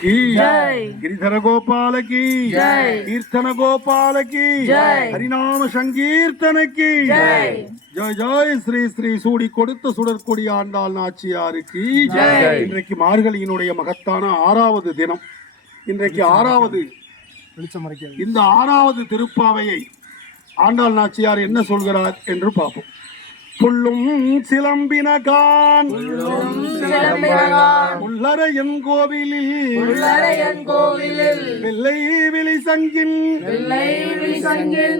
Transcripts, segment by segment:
की गिरिधर गोपाल की कीर्तन गोपाल की हरिनाम संकीर्तन की जय जय श्री श्री சூடி கொடுத்த சுடற்கொடி ஆண்டாள் நாச்சியாருக்கு ஜெய். இன்றைக்கு மார்கழியினுடைய மகத்தான 6வது தினம். இன்றைக்கு 6வது இந்த 6வது திருப்பாவையை ஆண்டாள் நாச்சியார் என்ன சொல்கிறார் என்று பார்ப்போம். புள்ளும் சிலம்பினகான் உள்ளரையன் கோவிலில் வெள்ளை விழி சங்கின்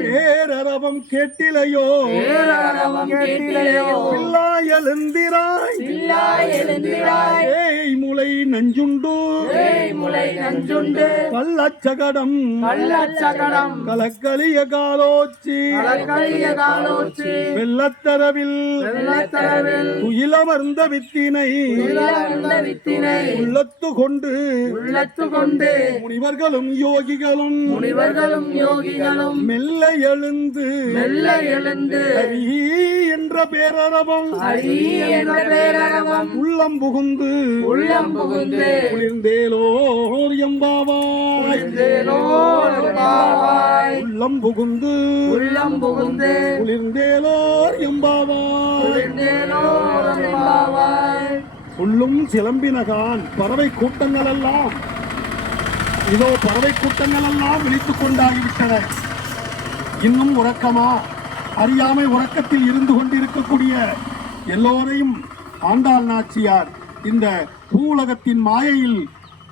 பேரரவம் கேட்டிலையோ பிள்ளாய் எழுந்திராய் ஏய் முளை நஞ்சுண்டு கள்ளச்சகடம் கலக்கலிய காலோச்சி வெள்ளத்தரவில் துயிலமர்ந்த வித்தினை உள்ளத்து கொண்டு முனிவர்களும் யோகிகளும் மெல்ல எழுந்து என்ற பேரரவம் உள்ளம் புகுந்து குளிர்ந்தேலோர் எம்பாவாய் உள்ளம் புகுந்து குளிர்ந்தேலோர் எம்பாவாய் புள்ளும் சிலம்பினகான் பறவை கூட்டங்கள் எல்லாம் இதோ பறவை கூட்டங்கள் எல்லாம் விழித்துக் கொண்டாகிவிட்டன. இன்னும் உறக்கமா? அறியாமை உறக்கத்தில் இருந்து கொண்டிருக்கக்கூடிய எல்லோரையும் ஆண்டாள் நாச்சியார் இந்த பூவுலகத்தின் மாயையில்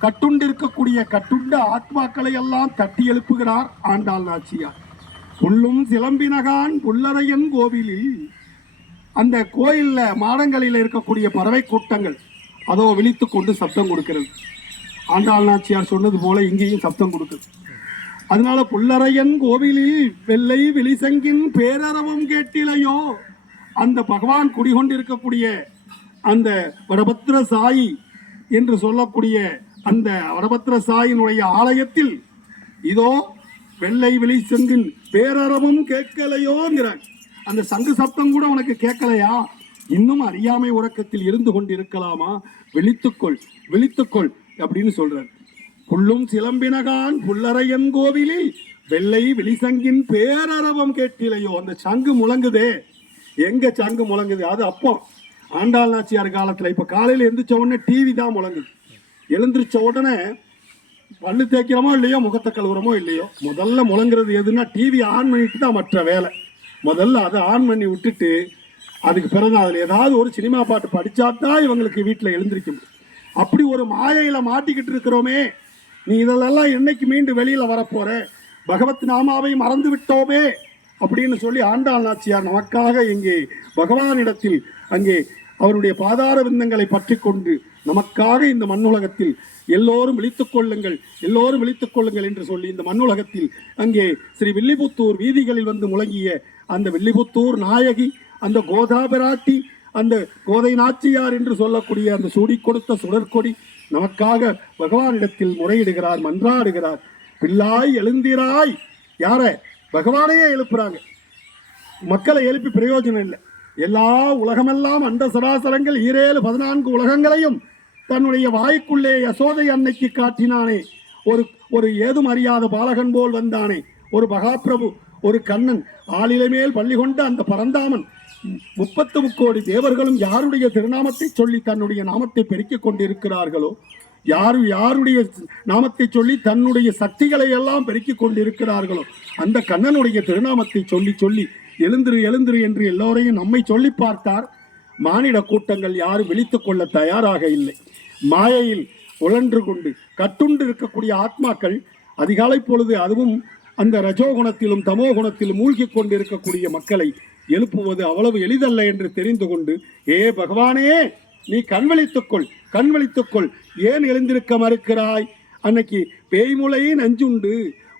கட்டுண்டிருக்கக்கூடிய கட்டுண்ட ஆத்மாக்களை எல்லாம் தட்டி எழுப்புகிறார் ஆண்டாள் நாச்சியார். புள்ளும் சிலம்பினகான் புல்லரையன் கோவிலில் அந்த கோயில்ல மாடங்களில் இருக்கக்கூடிய பறவை கூட்டங்கள் அதோ விழித்து கொண்டு சப்தம் கொடுக்கிறது. ஆண்டாள் நாச்சியார் சொன்னது போல இங்கேயும் சப்தம் கொடுக்குது. அதனால புல்லரையன் கோவிலில் வெள்ளை விழிசங்கின் பேரரவம் கேட்டிலையோ, அந்த பகவான் குடிகொண்டிருக்கக்கூடிய அந்த வடபத்திர சாயி என்று சொல்லக்கூடிய அந்த வடபத்திர சாயினுடைய ஆலயத்தில் இதோ வெள்ளை விழிசங்கின் பேரரவம் கேட்கலையோங்கிறார். அந்த சங்கு சப்தம் கூட உனக்கு கேட்கலையா? இன்னும் அறியாமை உறக்கத்தில் இருந்து கொண்டிருக்கலாமா? விழித்துக்கொள் விழித்துக்கொள் அப்படின்னு சொல்றார். புள்ளும் சிலம்பினகான் புல்லரையன் கோவிலில் வெள்ளை விழிசங்கின் பேரரவம் கேட்டிலையோ. அந்த சங்கு முழங்குதே, எங்க சங்கு முழங்குது? அது அப்போ ஆண்டாள் நாச்சியார் காலத்துல. இப்ப காலையில எந்திரிச்ச உடனே டிவி தான் முழங்குது. எழுந்திரிச்ச உடனே பல்லு தேய்க்கிறோமோ இல்லையோ, முகத்தை கழுவுறமோ இல்லையோ, முதல்ல முழங்குறது எதுன்னா டிவி ஆன் பண்ணிட்டு தான் மற்ற வேலை. முதல்ல அதை ஆன் பண்ணி விட்டுட்டு அதுக்கு பிறகு அதில் ஏதாவது ஒரு சினிமா பாட்டு படித்தாதான் இவங்களுக்கு வீட்டில் எழுந்திருக்கும். அப்படி ஒரு மாயையில் மாட்டிக்கிட்டு இருக்கிறோமே, நீ இதெல்லாம் என்னைக்கு மீண்டு வெளியில் வரப்போற, பகவத் நாமாவை மறந்து விட்டோமே அப்படின்னு சொல்லி ஆண்டாள் நாச்சியார் நமக்காக இங்கே பகவானிடத்தில் அங்கே அவருடைய பாதார விந்தங்களை பற்றி கொண்டு நமக்காக இந்த மண்ணுலகத்தில் எல்லோரும் விழித்துக் கொள்ளுங்கள், எல்லோரும் விழித்துக் கொள்ளுங்கள் என்று சொல்லி இந்த மண்ணுலகத்தில் அங்கே ஸ்ரீ வில்லிபுத்தூர் வீதிகளில் வந்து முழங்கிய அந்த வில்லிபுத்தூர் நாயகி, அந்த கோதாபிராட்டி, அந்த கோதை நாச்சியார் என்று சொல்லக்கூடிய அந்த சூடி கொடுத்த சுடற்கொடி நமக்காக பகவானிடத்தில் முறையிடுகிறார், மன்றாடுகிறார். பிள்ளாய் எழுந்திராய். யார? பகவானையே எழுப்புறாங்க. மக்களை எழுப்பி பிரயோஜனம் இல்லை. எல்லா உலகமெல்லாம் அண்ட சராசரங்கள் 14 உலகங்களையும் தன்னுடைய வாய்க்குள்ளே யசோதை அன்னைக்கு காட்டினானே. ஒரு ஏதும் அறியாத பாலகன் போல் வந்தானே ஒரு மகாபிரபு, ஒரு கண்ணன், ஆளிலை மேல் பள்ளி கொண்ட அந்த பரந்தாமன். 30 கோடி தேவர்களும் யாருடைய திருநாமத்தை சொல்லி தன்னுடைய நாமத்தை பெருக்கிக் கொண்டிருக்கிறார்களோ, யாருடைய நாமத்தை சொல்லி தன்னுடைய சக்திகளை எல்லாம் பெருக்கிக் கொண்டிருக்கிறார்களோ, அந்த கண்ணனுடைய திருநாமத்தை சொல்லி சொல்லி எழுந்திரு எழுந்திரு என்று எல்லோரையும் நம்மை சொல்லி பார்த்தார். மானிட கூட்டங்கள் யாரும் விழித்துக் கொள்ள தயாராக இல்லை. மாயையில் உழன்று கொண்டு கட்டுண்டு இருக்கக்கூடிய ஆத்மாக்கள் அதிகாலை பொழுது, அதுவும் அந்த ரஜோகுணத்திலும் தமோ குணத்திலும் மூழ்கி கொண்டு இருக்கக்கூடிய மக்களை எழுப்புவது அவ்வளவு எளிதல்ல என்று தெரிந்து கொண்டு, ஏ பகவானே, நீ கண்வழித்துக்கொள் கண்வழித்துக்கொள், ஏன் எழுந்திருக்க மறுக்கிறாய்? அன்னைக்கு பேய்முலை நஞ்சுண்டு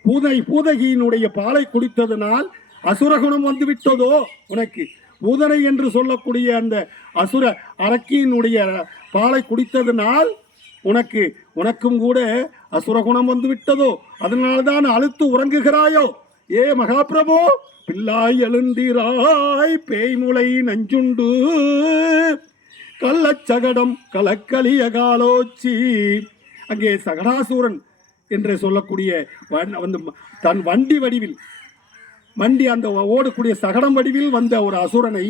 பூதகியினுடைய பாலை குடித்ததனால் அசுரகுணம் வந்து விட்டதோ உனக்கு? பூதனை என்று சொல்லக்கூடிய அந்த அசுர அரக்கியினுடைய பாலை குடித்ததனால் உனக்கும் கூட அசுரகுணம் வந்து விட்டதோ? அதனால்தான் அழுத்து உறங்குகிறாயோ? ஏ மகாபிரபு, பிள்ளாய் எழுந்திராய், பேய்முலை நஞ்சுண்டு கள்ளச்சகடம் கலக்கலிய காலோச்சி. அங்கே சகடாசூரன் என்று சொல்லக்கூடிய தன் வண்டி வடிவில் அந்த ஓடக்கூடிய சகடம் வடிவில் வந்த ஒரு அசுரனை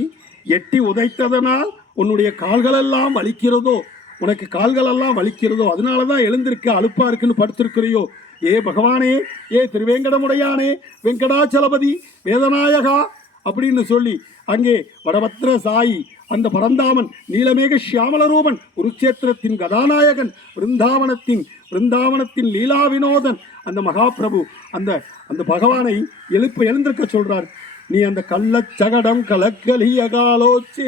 எட்டி உதைத்ததனால் உன்னுடைய கால்களெல்லாம் வலிக்கிறதோ, உனக்கு கால்களெல்லாம் வலிக்கிறதோ, அதனாலதான் எழுந்திருக்க அலுப்பா இருக்குன்னு படுத்திருக்கிறையோ. ஏ பகவானே, ஏ திருவேங்கடமுடையானே, வெங்கடாச்சலபதி, வேதநாயகா அப்படின்னு சொல்லி அங்கே வடபத்திர சாயி அந்த பரந்தாமன் நீலமேக சியாமலரூபன் குருட்சேத்திரத்தின் கதாநாயகன் பிருந்தாவனத்தின் லீலா வினோதன் அந்த மகாபிரபு அந்த பகவானை எழுந்திருக்க சொல்றார். நீ அந்த கள்ளச்சகடம் கலக்கலிய காலோச்சி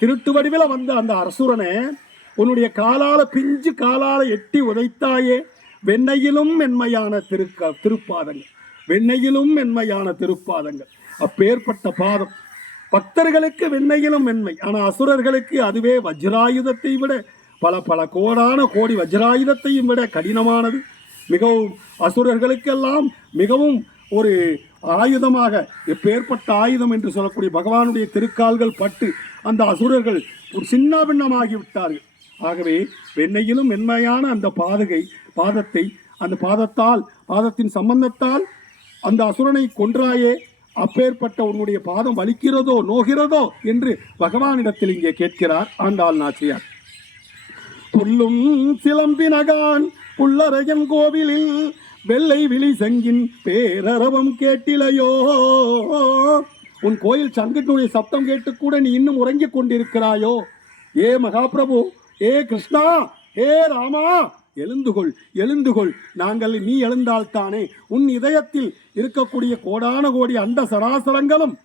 திருட்டு வடிவில் வந்த அந்த அரசுரனை உன்னுடைய காலால பிஞ்சு காலால எட்டி உதைத்தாயே. வெண்ணையிலும் மென்மையான திருப்பாதங்கள், வெண்ணையிலும் மென்மையான திருப்பாதங்கள். அப்பேற்பட்ட பாதம் பக்தர்களுக்கு வெண்ணையிலும் மென்மை, ஆனா அசுரர்களுக்கு அதுவே வஜ்ராயுதத்தை விட பல கோடி வஜ்ராயுதத்தையும் விட கடினமானது. மிகவும் அசுரர்களுக்கெல்லாம் மிகவும் ஒரு ஆயுதமாக, எப்பேற்பட்ட ஆயுதம் என்று சொல்லக்கூடிய பகவானுடைய திருக்கால்கள் பட்டு அந்த அசுரர்கள் ஒரு சின்ன பின்னமாகி விட்டார்கள். ஆகவே வெண்ணையிலும் மென்மையான அந்த பாதத்தை அந்த பாதத்தின் சம்பந்தத்தால் அந்த அசுரனை கொன்றாயே. அப்பேற்பட்ட உன்னுடைய பாதம் வலிக்கிறதோ நோகிறதோ என்று பகவானிடத்தில் இங்கே கேட்கிறார் ஆண்டாள் நாச்சியார். புல்லும் சிலம்பினகான் புல்லரையன் கோவிலில் வெள்ளை விழி சங்கின் பேரரவம் கேட்டிலையோ. உன் கோயில் சங்கினுடைய சத்தம் கேட்டு கூட நீ இன்னும் உறங்கிக் கொண்டிருக்கிறாயோ. ஏ மகாபிரபு, ஏ கிருஷ்ணா, ஏ ராமா, எழுந்துகொள். நீ எழுந்தால்தானே உன் இதயத்தில் இருக்கக்கூடிய கோடான கோடி அண்ட சராசரங்களும்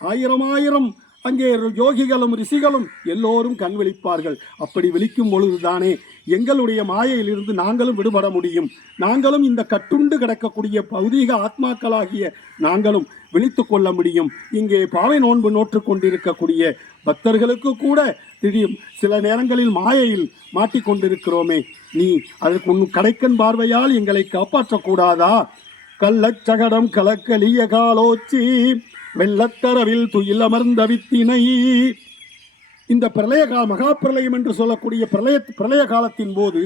ஆயிரம் அங்கே யோகிகளும் ரிஷிகளும் எல்லோரும் கண் விழிப்பார்கள். அப்படி விழிக்கும் பொழுதுதானே எங்களுடைய மாயையிலிருந்து நாங்களும் விடுபட முடியும். நாங்களும் இந்த கட்டுண்டு கிடக்கக்கூடிய பௌதீக ஆத்மாக்களாகிய நாங்களும் விழித்து கொள்ள முடியும். இங்கே பாவை நோன்பு நோற்று கொண்டிருக்கக்கூடிய பக்தர்களுக்கு கூட திடீர் சில நேரங்களில் மாயையில் மாட்டிக்கொண்டிருக்கிறோமே. நீ அதற்கு உன் கடைக்கண் பார்வையால் எங்களை காப்பாற்றக்கூடாதா? கள்ளச்சகடம் கலக்கலிய காலோச்சி வெள்ளத்தரவில் துயில் அமர்ந்த வித்தினை. இந்த மகா பிரளயம் என்று சொல்லக்கூடிய பிரளய காலத்தின் போது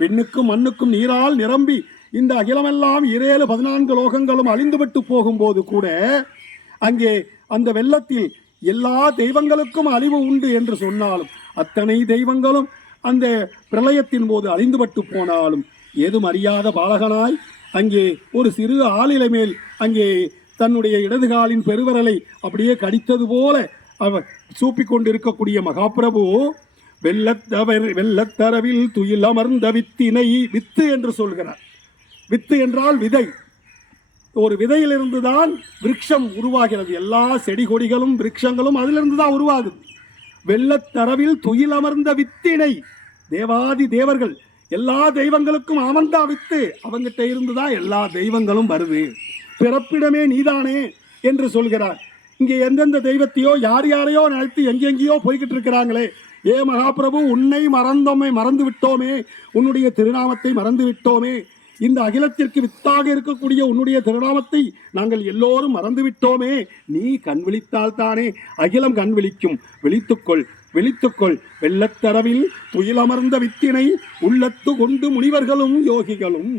விண்ணுக்கும் மண்ணுக்கும் நீரால் நிரம்பி இந்த அகிலமெல்லாம் 14 லோகங்களும் அழிந்துவிட்டு போகும்போது கூட அங்கே அந்த வெள்ளத்தில் எல்லா தெய்வங்களுக்கும் அழிவு உண்டு என்று சொன்னாலும் அத்தனை தெய்வங்களும் அந்த பிரளயத்தின் போது அழிந்துபட்டு போனாலும் ஏதும் அறியாத பாலகனாய் அங்கே ஒரு சிறு ஆளிலை மேல் அங்கே தன்னுடைய இடதுகாலின் பெருவரலை அப்படியே கடித்தது போல அவர் சூப்பிக் கொண்டிருக்கக்கூடிய மகாபிரபு வெள்ளத்தரவில் துயில் அமர்ந்த வித்தினை. வித்து என்று சொல்கிறார். வித்து என்றால் விதை. ஒரு விதையிலிருந்து தான் விருட்சம் உருவாகிறது. எல்லா செடி கொடிகளும் விருட்சங்களும் அதிலிருந்து தான் உருவாகுது. வெள்ளத்தரவில் துயில் அமர்ந்த வித்தினை. தேவாதி தேவர்கள் எல்லா தெய்வங்களுக்கும் அவன்தான் வித்து. அவங்கிட்ட இருந்துதான் எல்லா தெய்வங்களும் வருது. பிறப்பிடமே நீதானே என்று சொல்கிறார். இங்கே எந்தெந்த தெய்வத்தையோ யாரையோ நினைத்து எங்கெங்கேயோ போய்கிட்டு இருக்கிறாங்களே. ஏ மகாபிரபு, உன்னை மறந்து விட்டோமே, உன்னுடைய திருநாமத்தை மறந்து விட்டோமே. இந்த அகிலத்திற்கு வித்தாக இருக்கக்கூடிய உன்னுடைய திருநாமத்தை நாங்கள் எல்லோரும் மறந்து விட்டோமே. நீ கண் விழித்தால் தானே அகிலம் கண் விழிக்கும். விழித்துக்கொள். வெள்ளத்தரவில் துயிலமர்ந்த வித்தினை உள்ளத்து கொண்டு முனிவர்களும் யோகிகளும்.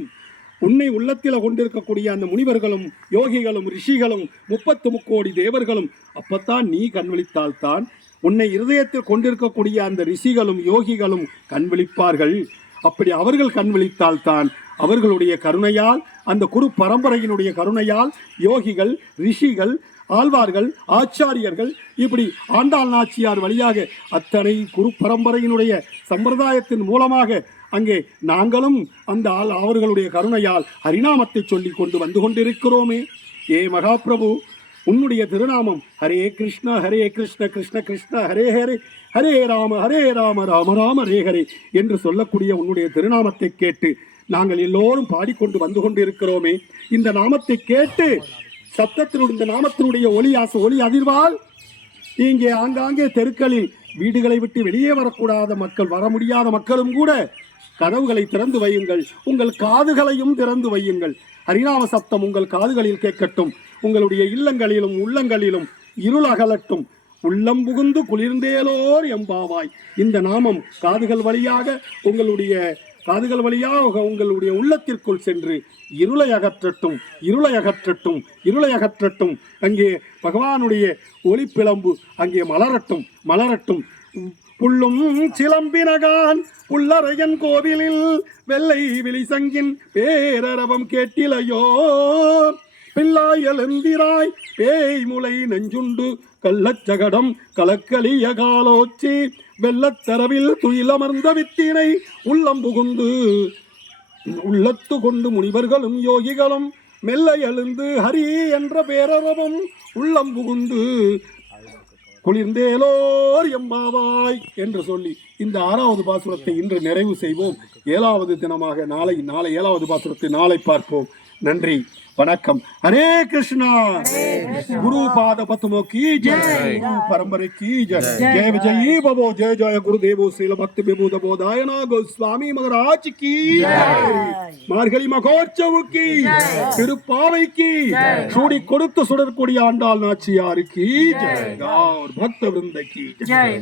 உன்னை உள்ளத்தில கொண்டிருக்கக்கூடிய அந்த முனிவர்களும் யோகிகளும் ரிஷிகளும் 33 கோடி தேவர்களும் அப்பத்தான் நீ கண் விழித்தால்தான் உன்னை இருதயத்தில் கொண்டிருக்கக்கூடிய அந்த ரிஷிகளும் யோகிகளும் கண் விழிப்பார்கள். அப்படி அவர்கள் கண் விழித்தால்தான் அவர்களுடைய கருணையால், அந்த குரு பரம்பரையினுடைய கருணையால் யோகிகள், ரிஷிகள், ஆழ்வார்கள், ஆச்சாரியர்கள், இப்படி ஆண்டாள் நாச்சியார் வழியாக அத்தனை குரு பரம்பரையினுடைய சம்பிரதாயத்தின் மூலமாக அங்கே நாங்களும் அந்த அவர்களுடைய கருணையால் ஹரிநாமத்தை சொல்லி கொண்டு வந்து கொண்டிருக்கிறோமே. ஏ மகாபிரபு, உன்னுடைய திருநாமம் ஹரே கிருஷ்ண கிருஷ்ண கிருஷ்ண ஹரே ஹரே, ஹரே ராம ராம ராம ஹரே ஹரே என்று சொல்லக்கூடிய உன்னுடைய திருநாமத்தை கேட்டு நாங்கள் எல்லோரும் பாடிக்கொண்டு வந்து கொண்டிருக்கிறோமே. இந்த நாமத்தை கேட்டு இந்த நாமத்தினுடைய ஒளி அதிர்வால் இங்கே ஆங்காங்கே தெருக்களில் வீடுகளை விட்டு வெளியே வரக்கூடாத மக்கள், வர முடியாத மக்களும் கூட கதவுகளை திறந்து வையுங்கள், உங்கள் காதுகளையும் திறந்து வையுங்கள். ஹரிநாம சப்தம் உங்கள் காதுகளில் கேட்கட்டும். உங்களுடைய இல்லங்களிலும் உள்ளங்களிலும் இருள் அகலட்டும். உள்ளம் புகுந்து குளிர்ந்தேலோர் எம்பாவாய். இந்த நாமம் காதுகள் வழியாக உங்களுடைய காதுகள் வழியாக உங்களுடைய உள்ளத்திற்குள் சென்று இருளை அகற்றட்டும், இருளை அகற்றட்டும், இருளை அகற்றட்டும். அங்கே பகவானுடைய ஒளிப்பிளம்பு அங்கே மலரட்டும், மலரட்டும். புள்ளும் சிலம்பினகான் புல்லரையன் கோவிலில் வெள்ளை விழிசங்கின் பேரரவம் கேட்டிலையோ, பிள்ளாய் எழுந்திராய் பேய் முளை நெஞ்சுண்டு கள்ளச்சகடம் கலக்கலிய காலோச்சி வெள்ளத்தரவில் துயிலமர்ந்த வித்தினை உள்ளம் புகுந்து உள்ளத்து கொண்டு முனிவர்களும் யோகிகளும் மெல்ல எழுந்து ஹரி என்ற பேரரவம் உள்ளம் புகுந்து குளிர்ந்தேலோர் எம்பாவாய் என்று சொல்லி இந்த 6வது பாசுரத்தை இன்று நிறைவு செய்வோம். 7வது தினமாக நாளை 7வது பாசுரத்தை நாளை பார்ப்போம். நன்றி, வணக்கம். ஹரே கிருஷ்ணா. குரு பாத பத்மோ கி ஜெய், குரு பரம்பரை கி ஜெய். ஜெய விஜயி பவோ, ஜெய ஜெய குருதேவோ ஸ்ரீல பக்தி விபூத போதாயனா கோஸ்வாமி மகராஜ் கி ஜெய். மார்கழி மகோற்சவு கி, திருப்பாவை கி, சூடி கொடுத்து சுடற்கூடிய ஆண்டாள் நாச்சியாருக்கு ஜெய். பக்த விருந்த கி ஜெய்.